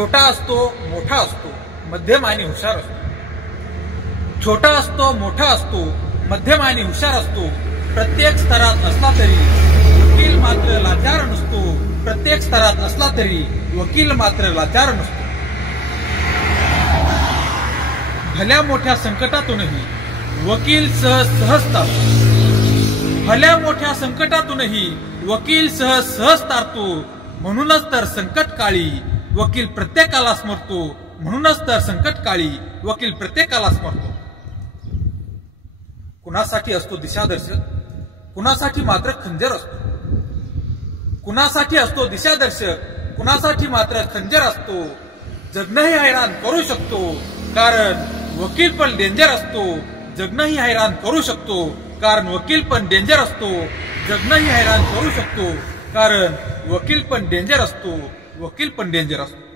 छोटा असतो मोठा असतो मध्यम आणि हुशार असतो। छोटा असतो मोठा असतो मध्यम आणि हुशार असतो, प्रत्येक स्तरात असला तरी वकील मात्र लाचार नसतो। प्रत्येक स्तरात असला तरी वकील मात्र लाचार नसतो। भल्या मोठ्या संकटातूनही वकील सहज तारतो। भल्या मोठ्या संकटातूनही वकील सहज तारतो। म्हणूनच तर संकटकाळी वकील प्रत्येकाला स्मरतो। म्हणूनच तर संकटकाळी वकील प्रत्येकाला स्मरतो। कुणासाठी असतो दिशादर्शक, कुणासाठी मात्र खंजर असतो। कुणासाठी असतो दिशादर्शक, कुणासाठी मात्र खंजर असतो। जगणंही हैराण करू शकतो कारण वकील पण डेंजर असतो। जगणंही हैराण करू शकतो कारण वकील पण डेंजर असतो। जगणंही हैराण करू शकतो कारण वकील पण डेंजर असतो। वकील पण डेंजर असतो।